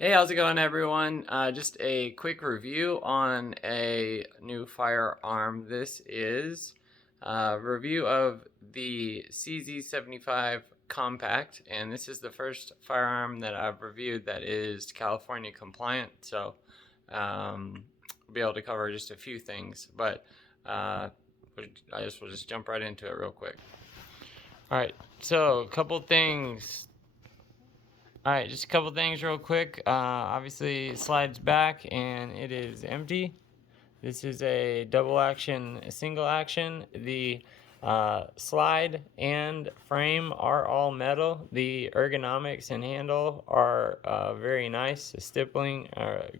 Hey, how's it going, everyone? Just a quick review on a new firearm. This is a review of the CZ75 Compact, and this is the first firearm that I've reviewed that is California compliant. So, I'll be able to cover just a few things, but I just will just jump right into it real quick. All right, so a couple things. Alright, just a couple things real quick. Obviously, it slides back and it is empty. This is a double action, single action. The slide and frame are all metal. The ergonomics and handle are very nice. The stippling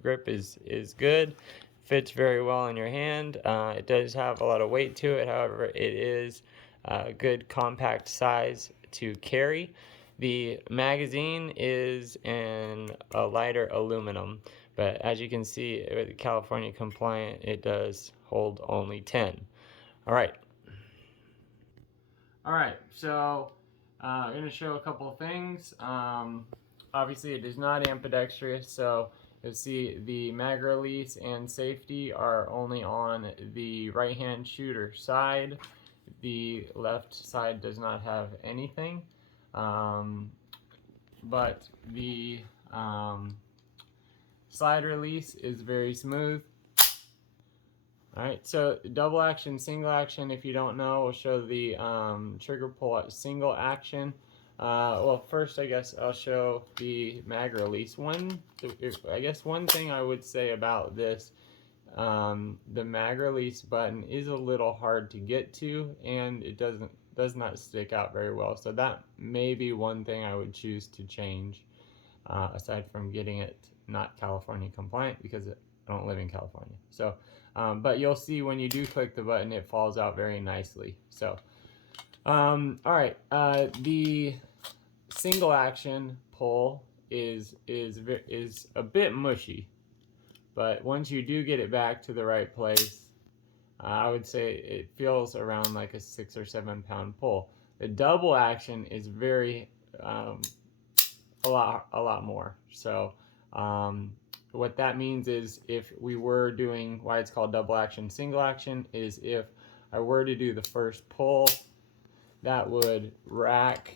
grip is good. Fits very well in your hand. It does have a lot of weight to it, however, it is a good compact size to carry. The magazine is in a lighter aluminum, but as you can see, with California compliant, it does hold only 10. All right. So I'm going to show a couple of things. Obviously, it is not ambidextrous, so you'll see the mag release and safety are only on the right-hand shooter side. The left side does not have anything. But the slide release is very smooth. Alright, so double action, single action, if you don't know, we'll show the trigger pull at single action. Well, first I guess I'll show the mag release. I guess one thing I would say about this, the mag release button is a little hard to get to, and it does not stick out very well. So that may be one thing I would choose to change, aside from getting it not California compliant, because I don't live in California. So, but you'll see when you do click the button, it falls out very nicely. So, all right, the single action pull is a bit mushy, but once you do get it back to the right place, I would say it feels around like a 6 or 7 pound pull. The double action is very a lot more. So what that means is, if we were doing, why it's called double action, single action, is if I were to do the first pull, that would rack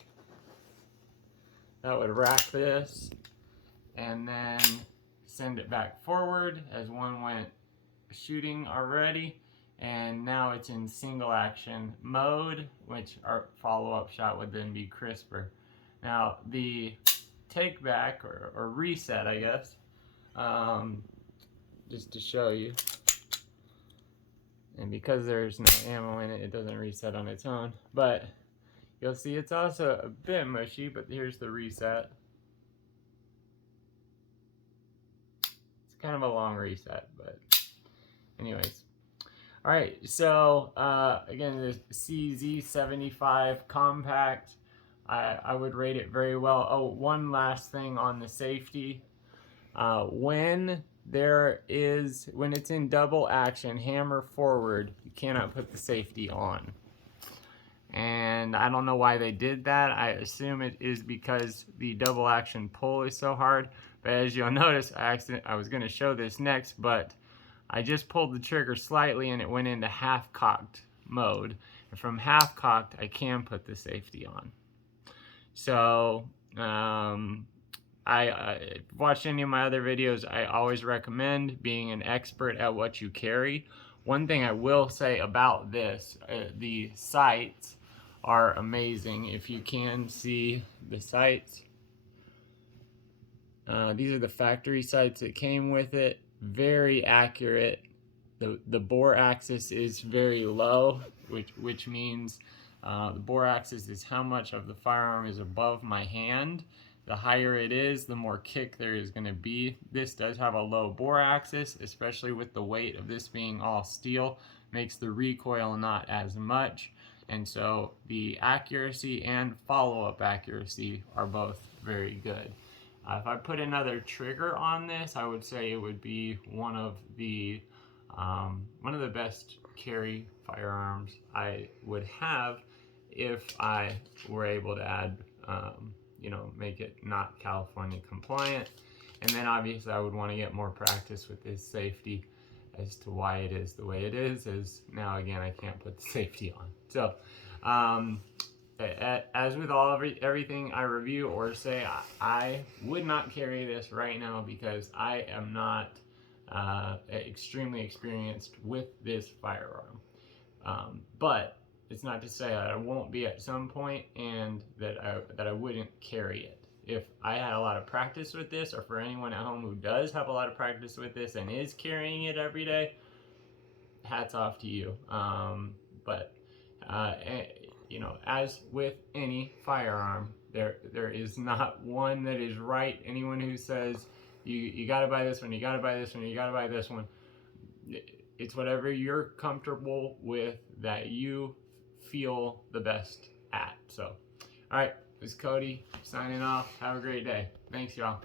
this and then send it back forward as one went shooting already, and now it's in single action mode, which our follow-up shot would then be crisper. Now the take back or reset, I guess, just to show you, and because there's no ammo in it, it doesn't reset on its own, but you'll see it's also a bit mushy. But here's the reset. It's kind of a long reset, but anyways. Alright, so again, the CZ75 Compact, I would rate it very well. Oh, one last thing on the safety. When it's in double action, hammer forward, you cannot put the safety on. And I don't know why they did that. I assume it is because the double action pull is so hard. But as you'll notice, I was going to show this next, but I just pulled the trigger slightly and it went into half-cocked mode. And from half-cocked, I can put the safety on. So, I watched any of my other videos, I always recommend being an expert at what you carry. One thing I will say about this, the sights are amazing. If you can see the sights, these are the factory sights that came with it. Very accurate. The bore axis is very low, which means the bore axis is how much of the firearm is above my hand. The higher it is, the more kick there is going to be. This does have a low bore axis, especially with the weight of this being all steel, makes the recoil not as much. And so the accuracy and follow-up accuracy are both very good. If I put another trigger on this, I would say it would be one of the best carry firearms I would have if I were able to add, make it not California compliant. And then obviously I would want to get more practice with this safety as to why it is the way it is now again I can't put the safety on. So as with everything I review or say, I would not carry this right now because I am not extremely experienced with this firearm. But it's not to say that I won't be at some point and that I wouldn't carry it. If I had a lot of practice with this, or for anyone at home who does have a lot of practice with this and is carrying it every day, hats off to you. But you know, as with any firearm, there is not one that is right. Anyone who says you got to buy this one, you got to buy this one, you got to buy this one, it's whatever you're comfortable with that you feel the best at. So, all right, this is Cody signing off. Have a great day. Thanks, y'all.